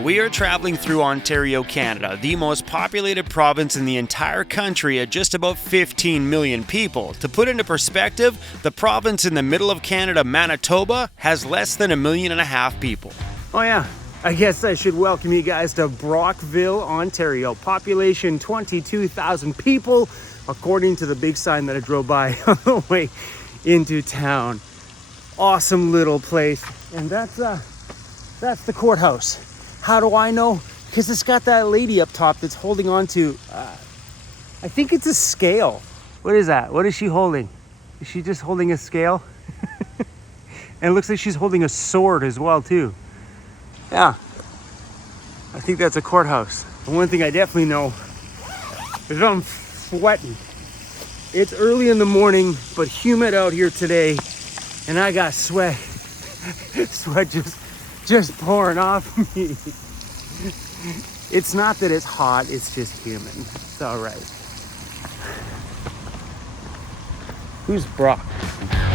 We are traveling through Ontario, Canada, the most populated province in the entire country at just about 15 million people. To put into perspective, the province in the middle of Canada, Manitoba, has less than 1.5 million people. Oh yeah, I guess I should welcome you guys to Brockville, Ontario. Population 22,000 people, according to the big sign that I drove by on the way into town. Awesome little place, and that's the courthouse. How do I know? Because it's got that lady up top that's holding on to, I think it's a scale. What is that? What is she holding? Is she just holding a scale? And it looks like she's holding a sword as well too. Yeah, I think that's a courthouse. The one thing I definitely know is I'm sweating. It's early in the morning, but humid out here today, and I got sweat. Sweat just pouring off me. It's not that it's hot, it's just humid. It's all right. Who's Brock?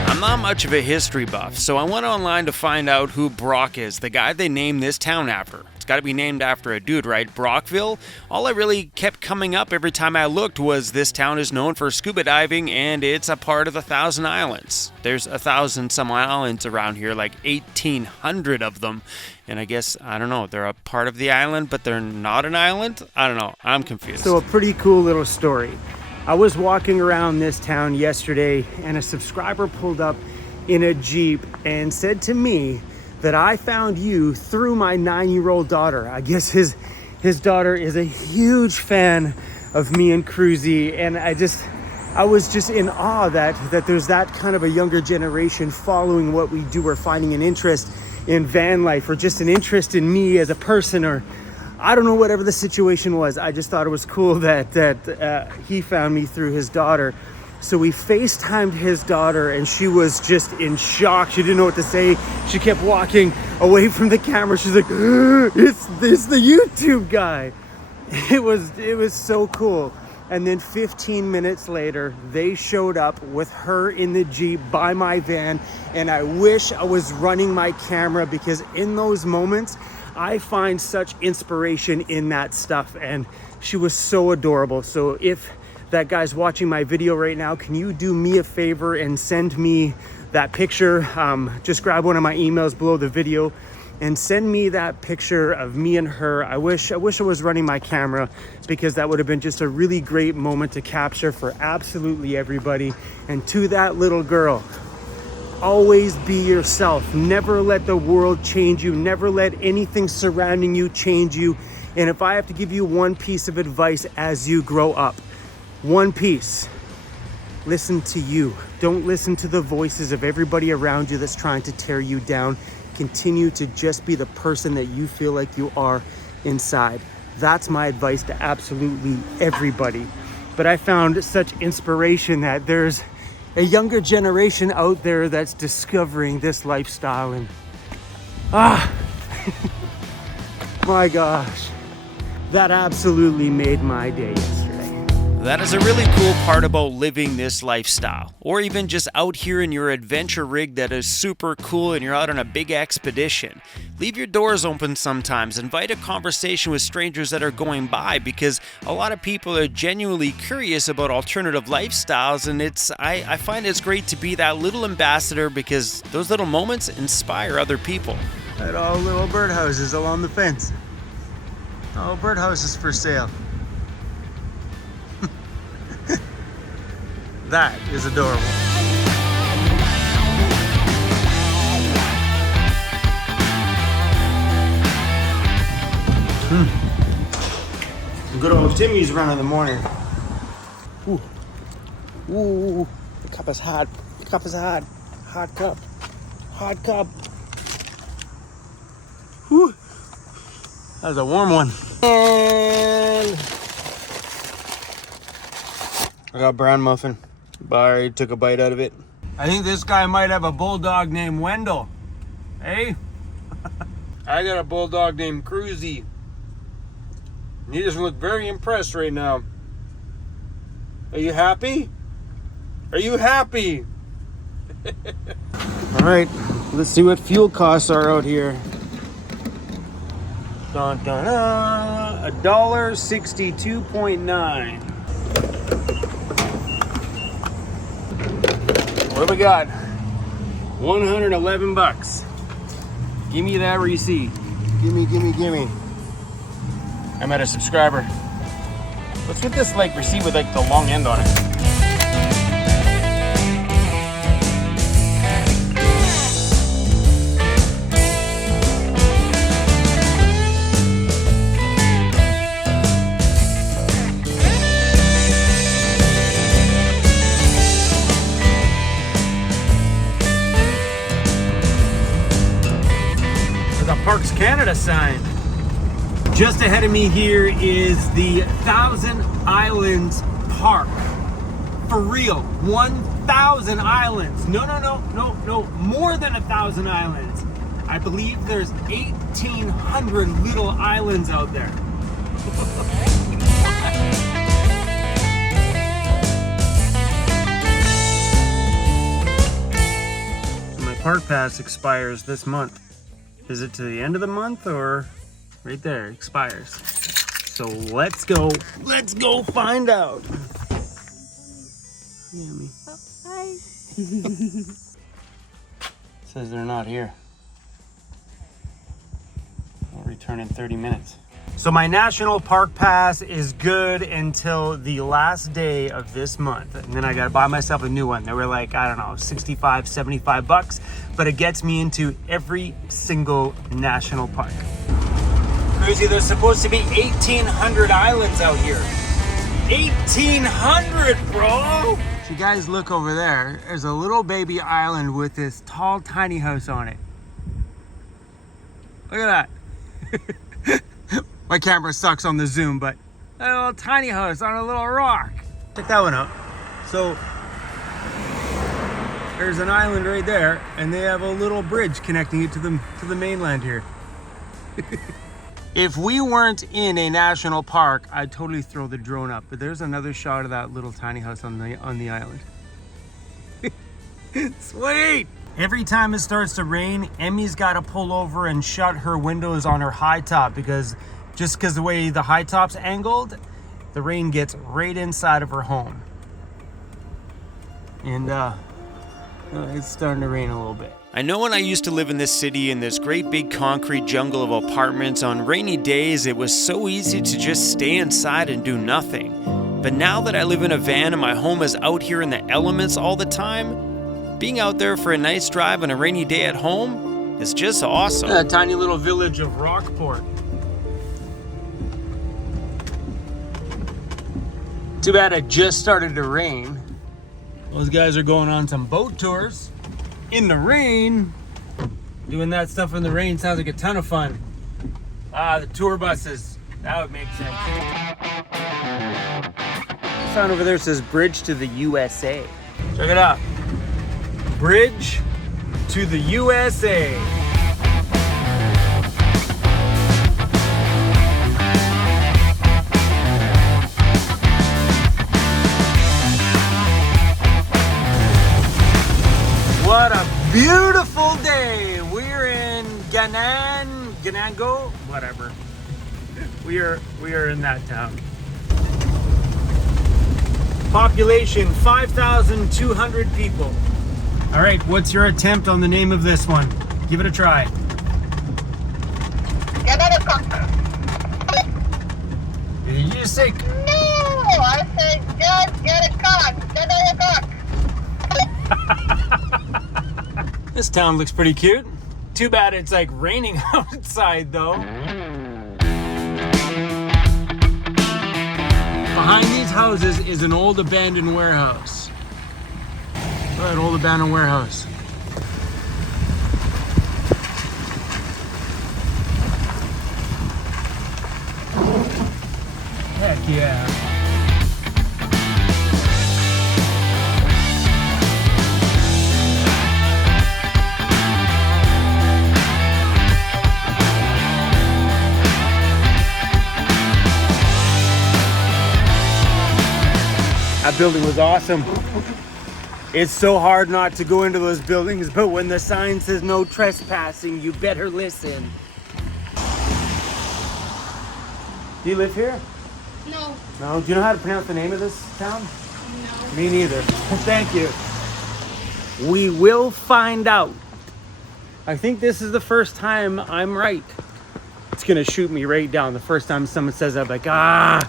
I'm not much of a history buff, so I went online to find out who Brock is, the guy they named this town after. It's got to be named after a dude, right? Brockville? All I really kept coming up every time I looked was this town is known for scuba diving and it's a part of the Thousand Islands. There's 1,000 some islands around here, like 1,800 of them. And I guess, I don't know, they're a part of the island, but they're not an island? I don't know, I'm confused. So a pretty cool little story. I was walking around this town yesterday and a subscriber pulled up in a Jeep and said to me that I found you through my 9-year-old daughter. I guess his daughter is a huge fan of me and Cruzy, and I was just in awe that there's that kind of a younger generation following what we do or finding an interest in van life or just an interest in me as a person, or I don't know, whatever the situation was. I just thought it was cool that he found me through his daughter. So we FaceTimed his daughter and she was just in shock. She didn't know what to say. She kept walking away from the camera. She's like, it's the YouTube guy. It was so cool. And then 15 minutes later, they showed up with her in the Jeep by my van. And I wish I was running my camera, because in those moments, I find such inspiration in that stuff, and she was so adorable. So if that guy's watching my video right now, can you do me a favor and send me that picture? Just grab one of my emails below the video and send me that picture of me and her. I wish I was running my camera, because that would have been just a really great moment to capture for absolutely everybody. And to that little girl, always be yourself. Never let the world change you. Never let anything surrounding you change you. And if I have to give you one piece of advice as you grow up, one piece, listen to you. Don't listen to the voices of everybody around you that's trying to tear you down. Continue to just be the person that you feel like you are inside. That's my advice to absolutely everybody. But I found such inspiration that there's a younger generation out there that's discovering this lifestyle, and my gosh, that absolutely made my day yesterday. That is a really cool part about living this lifestyle, or even just out here in your adventure rig that is super cool and you're out on a big expedition. Leave your doors open sometimes, invite a conversation with strangers that are going by, because a lot of people are genuinely curious about alternative lifestyles, and I find it's great to be that little ambassador, because those little moments inspire other people. At all little birdhouses along the fence. Oh, birdhouses for sale. That is adorable. Good old Timmy's run in the morning. Ooh. Ooh, the cup is hot. The cup is hot. Hot cup. Hot cup. Whew. That was a warm one. And I got brown muffin. Barry took a bite out of it. I think this guy might have a bulldog named Wendell. Hey? I got a bulldog named Cruzy. He doesn't look very impressed right now. Are you happy? Are you happy? All right, let's see what fuel costs are out here. Dun, dun, dun. $1.62.9. What do we got? 111 bucks. Give me that receipt. Gimme. I'm at a subscriber. What's with this like receipt with like the long end on it? Parks Canada sign. Just ahead of me here is the Thousand Islands Park. For real, 1,000 islands. No, more than 1,000 islands. I believe there's 1,800 little islands out there. So my park pass expires this month. Is it to the end of the month or right there? Expires. So let's go find out. Yummy. Oh, hi. Says they're not here. I'll return in 30 minutes. So my national park pass is good until the last day of this month. And then I gotta buy myself a new one. They were like, I don't know, 65, 75 bucks, but it gets me into every single national park. Cruzy, there's supposed to be 1,800 islands out here. 1,800, bro! So you guys look over there. There's a little baby island with this tall, tiny house on it. Look at that. My camera sucks on the zoom, but a little tiny house on a little rock. Check that one out. So there's an island right there, and they have a little bridge connecting it to the mainland here. If we weren't in a national park, I'd totally throw the drone up. But there's another shot of that little tiny house on the island. Sweet! Every time it starts to rain, Emmy's got to pull over and shut her windows on her high top because the way the high top's angled, the rain gets right inside of her home. And it's starting to rain a little bit. I know when I used to live in this city in this great big concrete jungle of apartments, on rainy days it was so easy to just stay inside and do nothing. But now that I live in a van and my home is out here in the elements all the time, being out there for a nice drive on a rainy day at home is just awesome. A tiny little village of Rockport. Too bad it just started to rain. Those guys are going on some boat tours in the rain. Doing that stuff in the rain sounds like a ton of fun. The tour buses. That would make sense. The sign over there says Bridge to the USA. Check it out. Bridge to the USA. What a beautiful day. We're in Gananoque, whatever. We are in that town. Population 5,200 people. All right, what's your attempt on the name of this one? Give it a try. Gananoque. Did you just say? No, I said Gananoque. This town looks pretty cute. Too bad it's like raining outside though. Behind these houses is an old abandoned warehouse. Oh, an old abandoned warehouse. Heck yeah. That building was awesome. It's so hard not to go into those buildings, but when the sign says no trespassing, you better listen. Do you live here? No. No. Do you know how to pronounce the name of this town? No. Me neither. Thank you. We will find out. I think this is the first time I'm right. It's gonna shoot me right down the first time someone says that. I'm like, ah.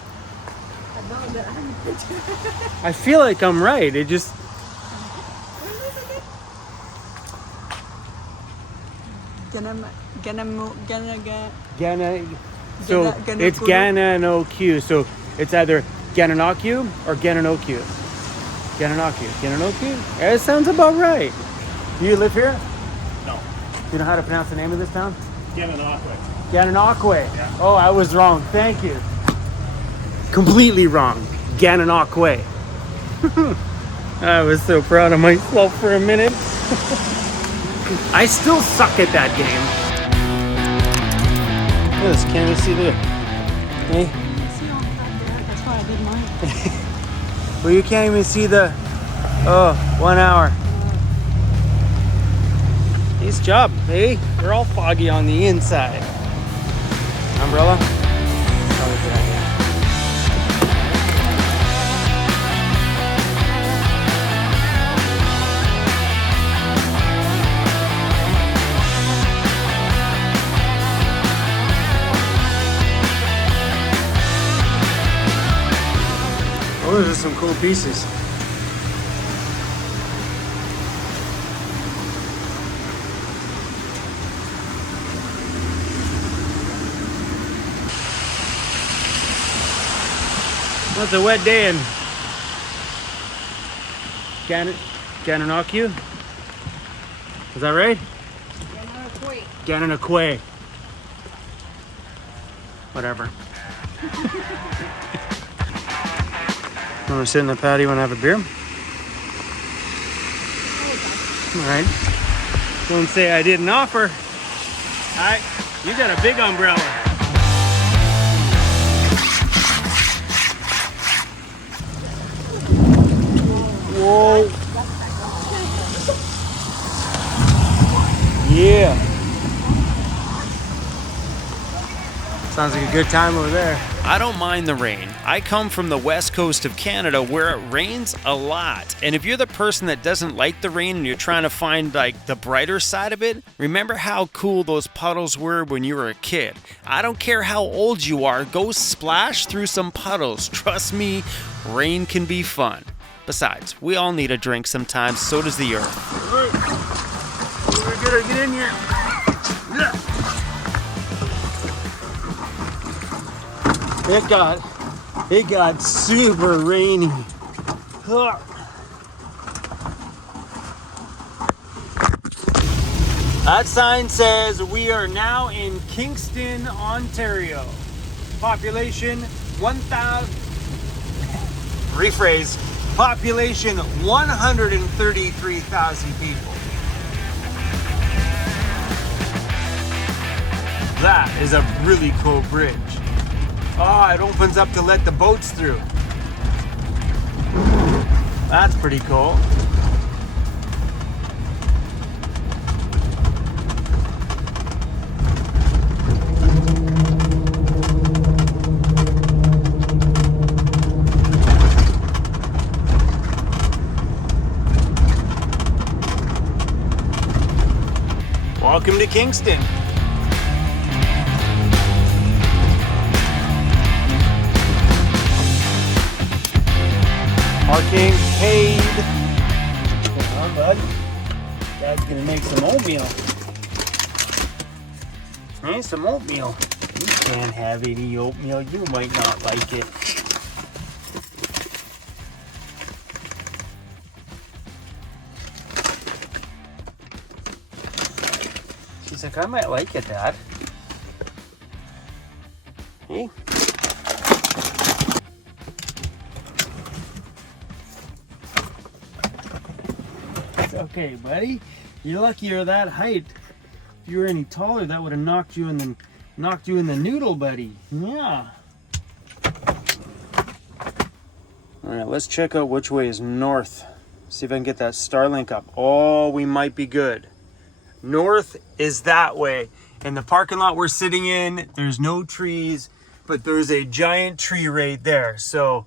I feel like I'm right. It just. So it's Gananoque. So it's either Gananoque or Gananoque. Gananoque? It sounds about right. Do you live here? No. Do you know how to pronounce the name of this town? Gananoque. Gananoque. Yeah. Oh, I was wrong. Thank you. Completely wrong. Gananoque. I was so proud of myself for a minute. I still suck at that game. Look at this. Can't you see the... Hey? That's why I did mine. Well, you can't even see the... Oh, 1 hour. Nice job, hey? We're all foggy on the inside. Umbrella? Probably a good idea. Oh, those are some cool pieces. Well, it's a wet day in Gananoque. Is that right? Gananoque. Whatever. Want to sit in the patio and have a beer? Alright. Don't say I didn't offer. Alright, you got a big umbrella. Whoa. Yeah. Sounds like a good time over there. I don't mind the rain. I come from the west coast of Canada where it rains a lot. And if you're the person that doesn't like the rain and you're trying to find like the brighter side of it, remember how cool those puddles were when you were a kid. I don't care how old you are, go splash through some puddles. Trust me, rain can be fun. Besides, we all need a drink sometimes, so does the earth. Alright. We're gonna get in here. It got super rainy. That sign says we are now in Kingston, Ontario. Population 1,000. Rephrase. Population 133,000 people. That is a really cool bridge. Oh, it opens up to let the boats through. That's pretty cool. Welcome to Kingston. Parking paid. Come on, bud. Dad's gonna make some oatmeal. Hey, some oatmeal. You can't have any oatmeal. You might not like it. She's like, I might like it, Dad. Hey. Okay, buddy. You're lucky you're that height. If you were any taller, that would have knocked you in the noodle, buddy. Yeah. All right, let's check out which way is north. See if I can get that Starlink up. Oh, we might be good. North is that way. And the parking lot we're sitting in, there's no trees. but there's a giant tree right there. So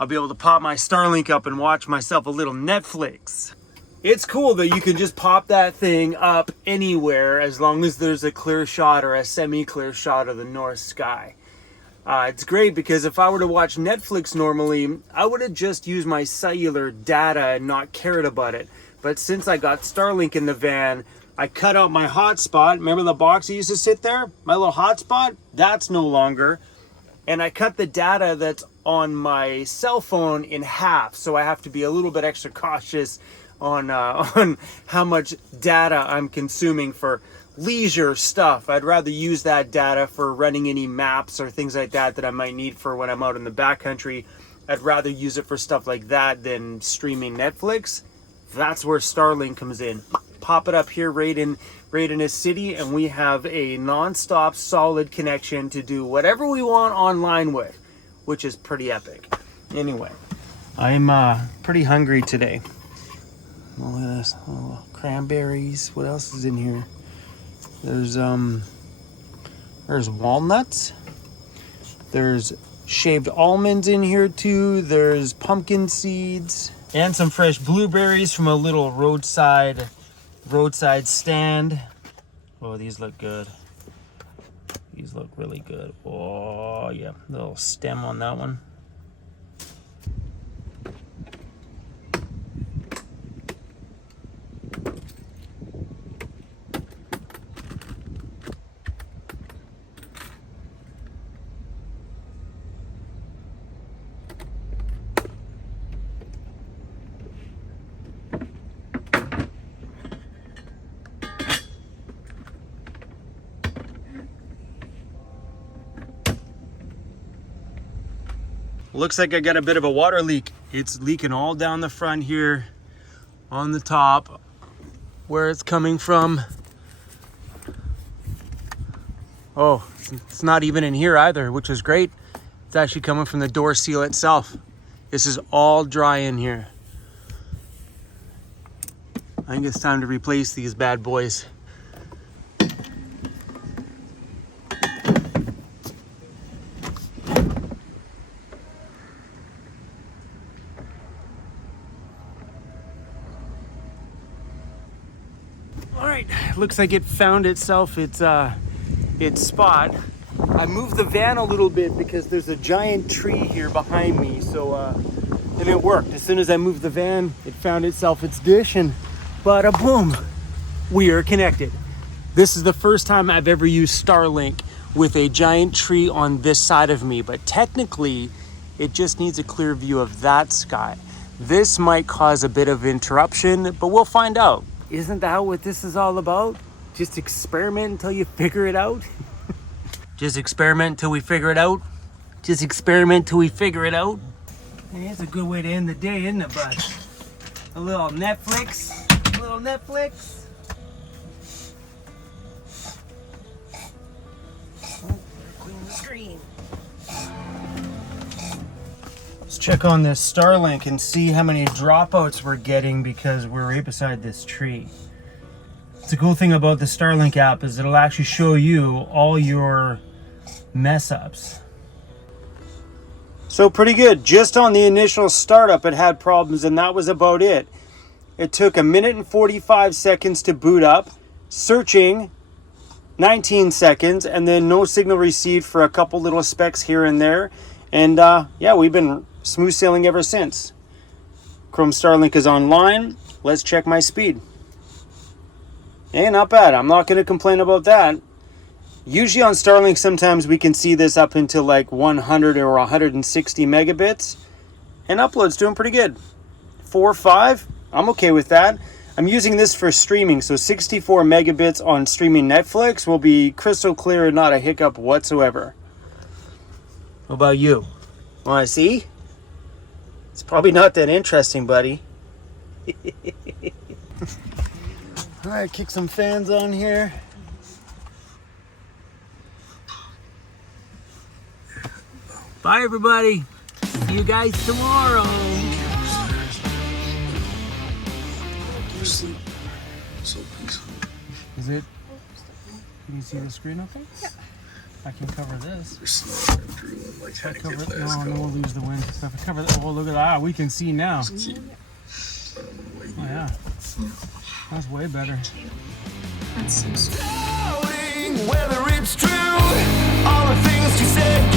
I'll be able to pop my Starlink up and watch myself a little Netflix. It's cool that you can just pop that thing up anywhere as long as there's a clear shot or a semi-clear shot of the north sky. It's great because if I were to watch Netflix normally, I would have just used my cellular data and not cared about it. But since I got Starlink in the van, I cut out my hotspot. Remember the box that used to sit there? My little hotspot? That's no longer. And I cut the data that's on my cell phone in half. So I have to be a little bit extra cautious on how much data I'm consuming for leisure stuff. I'd rather use that data for running any maps or things like that that I might need for when I'm out in the backcountry. I'd rather use it for stuff like that than streaming Netflix. That's where Starlink comes in. Pop it up here right in a city, and we have a non-stop solid connection to do whatever we want online with, which is pretty epic. Anyway, I'm pretty hungry today. Oh, look at this. Oh, cranberries. What else is in here? There's walnuts. There's shaved almonds in here too. There's pumpkin seeds and some fresh blueberries from a little roadside stand. Oh, these look good. These look really good. Oh yeah, little stem on that one. Looks like I got a bit of a water leak. It's leaking all down the front here on the top. Where it's coming from. Oh, it's not even in here either, which is great. It's actually coming from the door seal itself. This is all dry in here. I think it's time to replace these bad boys. Looks like it found itself its spot. I moved the van a little bit because there's a giant tree here behind me, so and it worked. As soon as I moved the van, it found itself its dish, and bada boom, we are connected. This is the first time I've ever used Starlink with a giant tree on this side of me, but technically it just needs a clear view of that sky. This might cause a bit of interruption, but we'll find out. Isn't that what this is all about? Just experiment until you figure it out? Just experiment until we figure it out? Just experiment till we figure it out? Hey, it's a good way to end the day, isn't it, bud? A little Netflix. A little Netflix. Oh, clean the screen. Let's check on this Starlink and see how many dropouts we're getting because we're right beside this tree. The cool thing about the Starlink app is it'll actually show you all your mess ups. So pretty good. Just on the initial startup it had problems, and that was about it. It took 1 minute and 45 seconds to boot up, searching 19 seconds, and then no signal received for a couple little specks here and there. And yeah, we've been smooth sailing ever since. Chrome Starlink is online. Let's check my speed. Hey, not bad. I'm not going to complain about that. Usually on Starlink, sometimes we can see this up into like 100 or 160 megabits. And upload's doing pretty good. 4 or 5, I'm okay with that. I'm using this for streaming, so 64 megabits on streaming Netflix will be crystal clear and not a hiccup whatsoever. What about you? Want to see? It's probably not that interesting, buddy. All right, kick some fans on here. Bye, everybody. See you guys tomorrow. Sleep. So peaceful. Is it? Can you see the screen up there? Yeah. I can cover this. Like If I had to cover get it, last no, call. we'll lose the wind. So if I cover that, oh, look at that. We can see now. Oh, yeah. That's way better. That's so sweet. Whether it's true, all the things you said